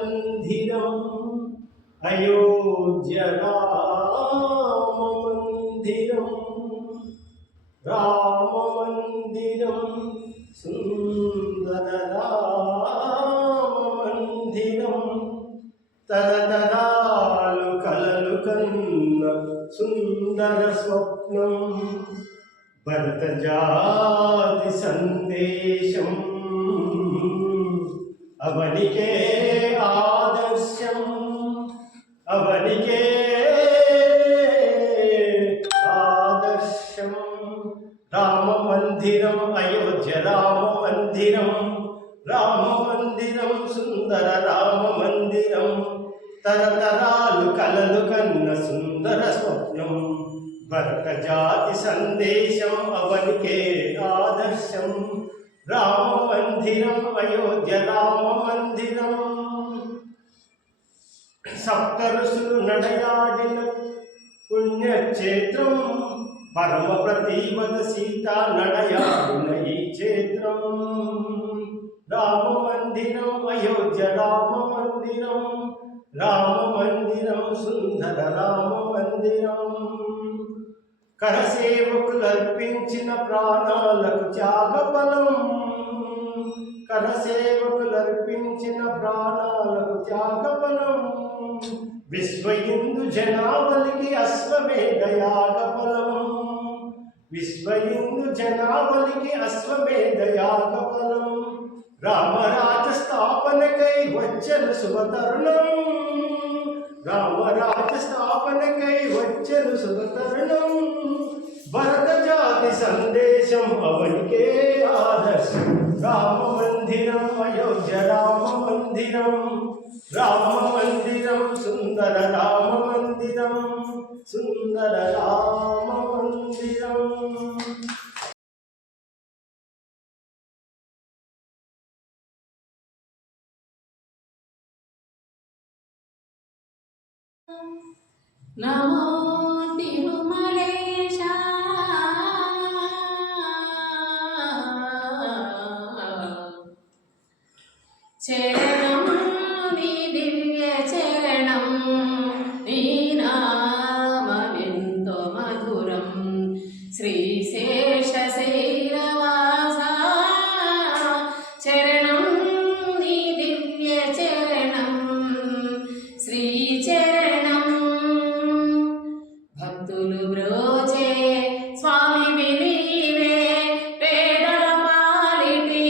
మందిరం అయోధ్య రామ మందిరం రామ మందిరం సుందర రామ మందిరం తరతరాలు కలలు కన్న సుందర స్వప్నం భరత జాతి సందేశం అవనికే ఆదర్శం అవనికే ఆదర్శం రామ మందిరం అయోధ్య రామ మందిరం రామ మందిరం సుందర రామ మందిరం తరతరాలు కలలు కన్న సుందర స్వప్నం భరత జాతి సందేశం అవనికే ఆదర్శం రామ మందిరం అయోధ్య రామ మందిరం సప్త ఋషులు నడయాడిన పుణ్యక్షేత్రం పరమ ప్రతీవత సీత నడయాడిన ఈ క్షేత్రం రామ మందిరం అయోధ్య రామ మందిరం రామ మందిరం సుందర రామ మందిరం కరసేవకులర్పించిన ప్రాణాలకు త్యాగఫలం కరసేవకులర్పించిన ప్రాణాలకు త్యాగఫలం విశ్వ హిందూ జనావళికి అశ్వమేధ యాగఫలం విశ్వ హిందూ జనావళికి అశ్వమేధ యాగఫలం రామరాజ స్థాపనకై వచ్చను శుభతరుణం రామరాజ స్థాపనకై వచ్చను శుభతరుణం భరత జాతి సందేశం అవనికే ఆదర్శం రామ మందిరం అయోధ్య రామ మందిరం రామ మందిరం సుందర రామ మందిరం సుందర రామ మందిరం నమో తిరుమలేశ చరణం నీ దివ్య చరణం నీ నామమెంతో మధురం శ్రీశేష శైలవాస చరణం నీ దివ్య చరణం శ్రీచరణం భక్తులు బ్రోచే స్వామి నీవే పేదల పాలిటి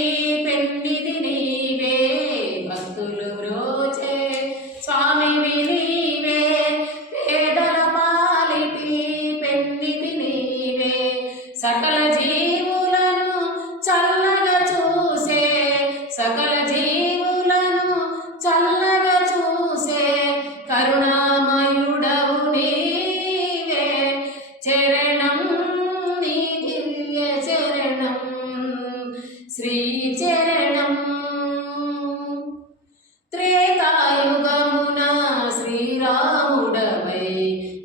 పెన్నిది నీవే భక్తులు బ్రోచే స్వామి నీవే పేదల పాలిటి పెన్నిది నీవే సకల జీవులను చల్లగా చూసే సకల జీవులను చల్లగా చూసే కరుణామయుడవు నీవే చరణం నీ దివ్య చరణం శ్రీచరణం త్రేతాయుగమున శ్రీరాముడవై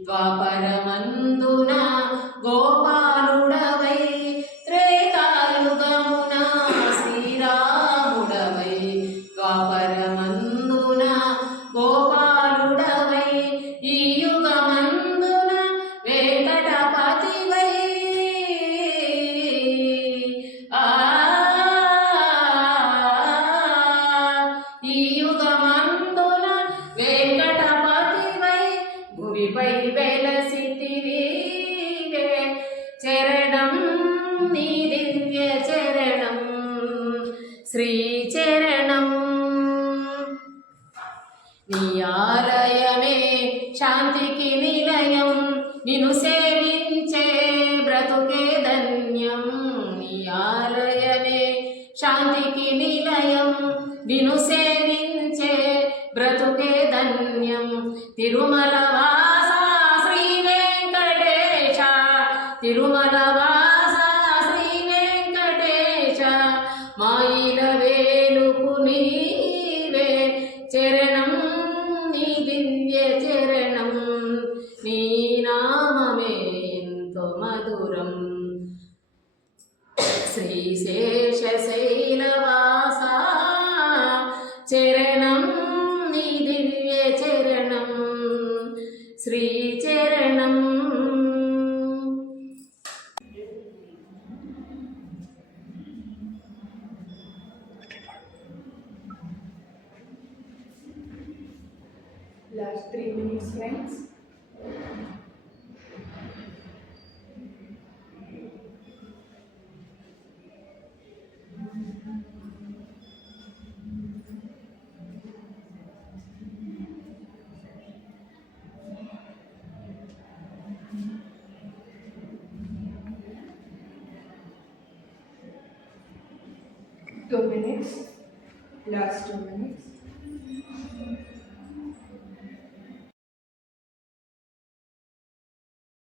ద్వాపరమందున గోపాలుడవై త్రేతాయుగమున శ్రీరాముడవై ద్వాపరమందున గోపాలుడవై ఈ యుగమందున వెంకటపతివై ఈ యుగమందున వెంకటపతివై భువిపై వెలసితివే చరణం నీ దివ్య చరణం శ్రీచరణం నీ ఆలయమే శాంతికి నిలయం నిన్ను సేవించే బ్రతుకే ధన్యం నీ ఆలయమే శాంతికి నిలయం నిన్ను సేవించే బ్రతుకే ధన్యం తిరుమల వాస శ్రీ వెంకటేశ తిరుమల వాస శ్రీ వెంకటేశ మాయిల వేలుపు నీవే చరణం నీ దివ్య చరణం నీ నామమే ఎంతో మధురం శ్రీశేషశైలవాస చరణం నీ Last 3 minutes, friends. Two minutes. Last 2 minutes.